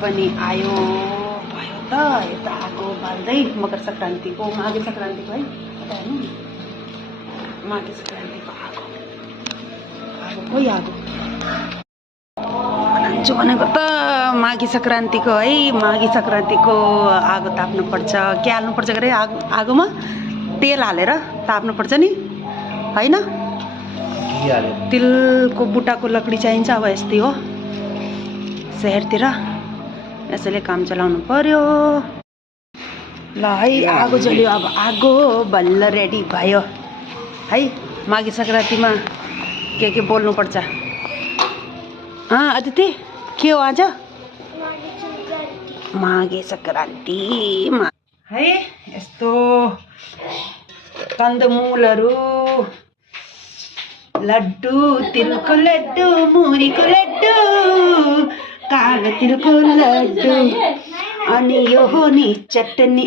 पनि आयो भयो त यता आगो बाल्दै मकर संक्रान्तिको माघे संक्रान्तिको है यता हेर्नु माघे संक्रान्तिको आगो खोइ आगो बनाउँछु भनेको त माघे संक्रान्तिको है माघे संक्रान्तिको आगो ताप्नुपर्छ के हाल्नुपर्छ गरे आगोमा तेल हालेर ताप्नुपर्छ नि हैन तिलको बुट्टाको लकडी चाहिन्छ अब यस्तै हो शहरतिर यसैले काम चलाउनु पर्यो ल है आगो जल्यो अब आगो बल्ल रेडी भयो है माघे संक्रान्तिमा के बोल्नुपर्छ अदिति के हो आज माघे संक्रान्तिमा है यस्तो कन्दमूलहरू लड्डू तिलको लड्डू मुरीको लड्डू कालो तिलको लड्डू अनि यो हो नि चटनी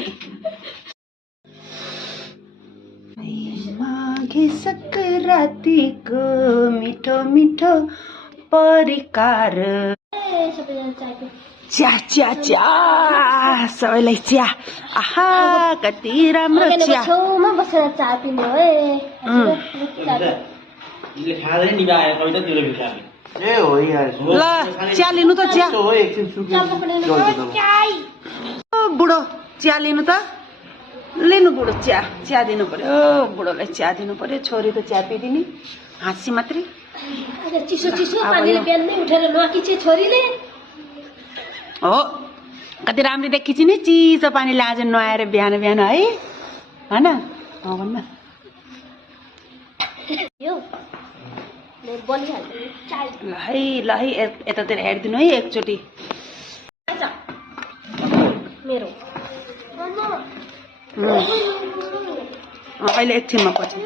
माघे संक्रान्तिको मिठो मिठो परिकार च्या च्या च्या सबैलाई च्या आहा कति राम्रो च्या ल चिया लिनु त चिया बुढो चिया लिनु त लिनु बुढो चिया दिनु पर्यो बुढोलाई चिया दिनु पर्यो छोरी त चिया पिदिने हाँसी मात्रै चिसो चिसो पानीले बिहानै उठेर नकिचे छोरीले हो कति राम्री देखिछि नि चिसो पानीले आज नुहाएर बिहान बिहान है हैन भन्न ल है यतातिर हेरिदिनु है एकचोटि मेरो अहिले एकछिनमा पछि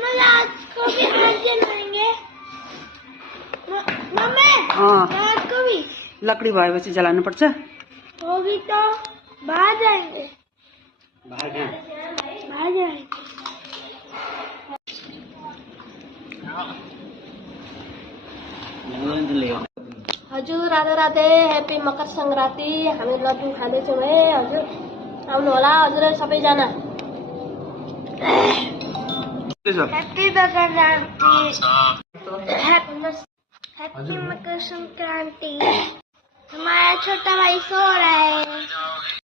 लकडी भएपछि जलाउनु पर्छ हजुर राधे राधे ह्याप्पी मकर संक्रान्ति हामी लड्डु खाँदैछौँ है हजुर आउनु होला हजुर सबैजना ह्याप्पी मकर संक्रांति हमारा छोटा भाई सो रहा है